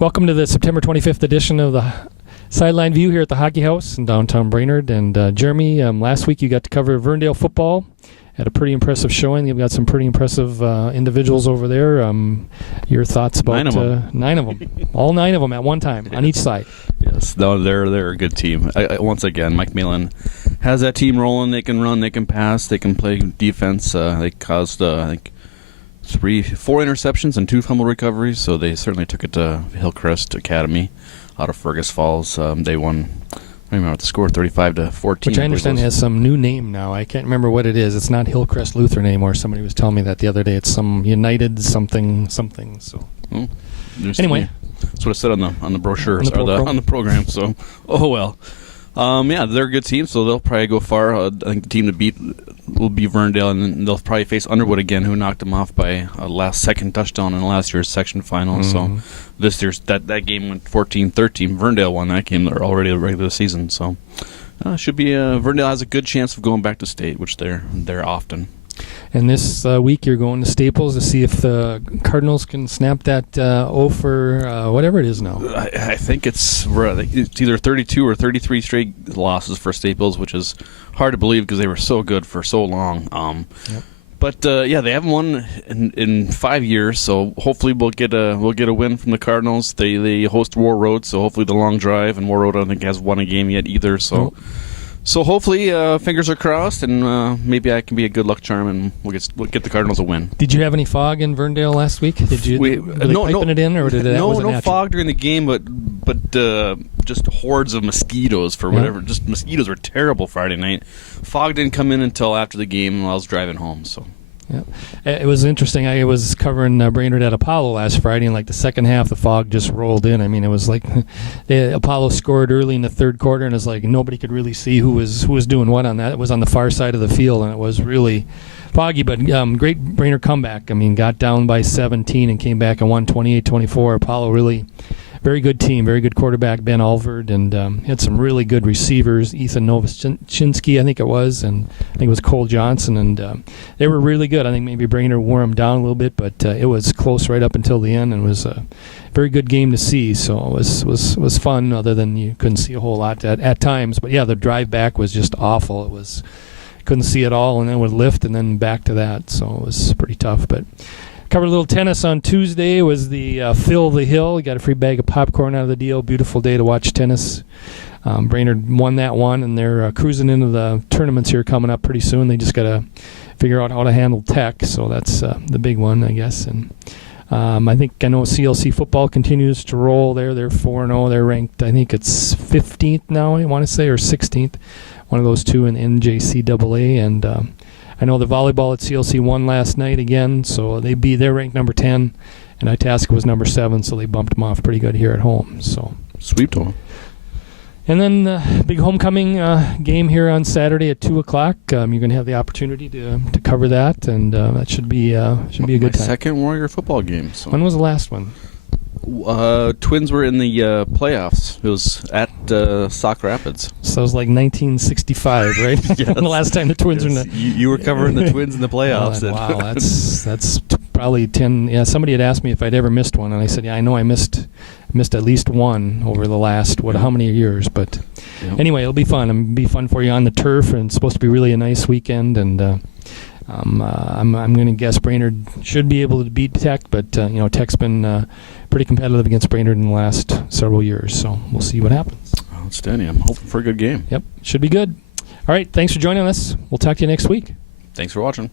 Welcome to the September 25th edition of the Sideline View here at the Hockey House in downtown Brainerd. And Jeremy, last week you got to cover Verndale football. Had a pretty impressive showing. You've got some pretty impressive individuals over there. Your thoughts about 9 of them? 9 of them, all 9 of them at one time on each side. Yes, no, they're a good team. Once again, Mike Malin has that team rolling. They can run, they can pass, they can play defense. They caused I think 4 interceptions and 2 fumble recoveries, so they certainly took it to Hillcrest Academy out of Fergus Falls. They won, I don't remember the score, 35-14. Which I understand has some new name now. I can't remember what it is. It's not Hillcrest Lutheran anymore. Somebody was telling me that the other day. It's some United something. So anyway, that's what it said on the brochures on the program. So well. Yeah, they're a good team, so they'll probably go far. I think the team to beat will be Verndale, and then they'll probably face Underwood again, who knocked them off by a last-second touchdown in last year's section final. Mm-hmm. So this year's that game went 14-13. Verndale won that game. They're already a regular season, so should be. Verndale has a good chance of going back to state, which they're often. And this week you're going to Staples to see if the Cardinals can snap that for whatever it is now. I think it's either 32 or 33 straight losses for Staples, which is hard to believe because they were so good for so long. Yep. But yeah, they haven't won in 5 years, so hopefully we'll get a win from the Cardinals. They host War Road, so hopefully the long drive, and War Road I don't think has won a game yet either. So. Nope. So hopefully, fingers are crossed, and maybe I can be a good luck charm, and we'll get the Cardinals a win. Did you have any fog in Verndale last week? Did you piping it in, or did it? No fog during the game, but just hordes of mosquitoes for whatever. Yeah. Just mosquitoes were terrible Friday night. Fog didn't come in until after the game while I was driving home. So. Yeah, it was interesting. I was covering Brainerd at Apollo last Friday, and like the second half, the fog just rolled in. I mean, it was like Apollo scored early in the third quarter, and it's like nobody could really see who was doing what on that. It was on the far side of the field, and it was really foggy. But great Brainerd comeback. I mean, got down by 17 and came back and won 28-24. Apollo really. Very good team, very good quarterback, Ben Alvord, and had some really good receivers, Ethan Novoshinsky, I think it was, and I think it was Cole Johnson, and they were really good. I think maybe Brainerd wore them down a little bit, but it was close right up until the end, and it was a very good game to see, so it was fun, other than you couldn't see a whole lot at times. But yeah, the drive back was just awful. It was couldn't see it all, and then would lift, and then back to that, so it was pretty tough, but... Covered a little tennis on Tuesday. It was the Fill the Hill. You got a free bag of popcorn out of the deal. Beautiful day to watch tennis. Brainerd won that one, and they're cruising into the tournaments here coming up pretty soon. They just got to figure out how to handle tech, so that's the big one, I guess. And I know CLC football continues to roll there. They're 4-0. They're ranked, I think it's 15th now, I want to say, or 16th. One of those two in NJCAA, and... I know the volleyball at CLC won last night again, so they're ranked number 10, and Itasca was number 7, so they bumped them off pretty good here at home. So sweep them. And then big homecoming game here on Saturday at 2:00. You're going to have the opportunity to cover that, and that should be a good time. Second Warrior football game. So. When was the last one? Twins were in the playoffs. It was at Sauk Rapids. So it was like 1965, right? Yes. The last time the Twins were in the... You were covering the Twins in the playoffs. Wow, that's probably 10... Yeah, somebody had asked me if I'd ever missed one, and I said, yeah, I know I missed at least one over the last, how many years, but anyway, it'll be fun. It'll be fun for you on the turf, and it's supposed to be really a nice weekend, and... I'm going to guess Brainerd should be able to beat Tech, but Tech's been pretty competitive against Brainerd in the last several years, so we'll see what happens. Outstanding. I'm hoping for a good game. Yep, should be good. All right, thanks for joining us. We'll talk to you next week. Thanks for watching.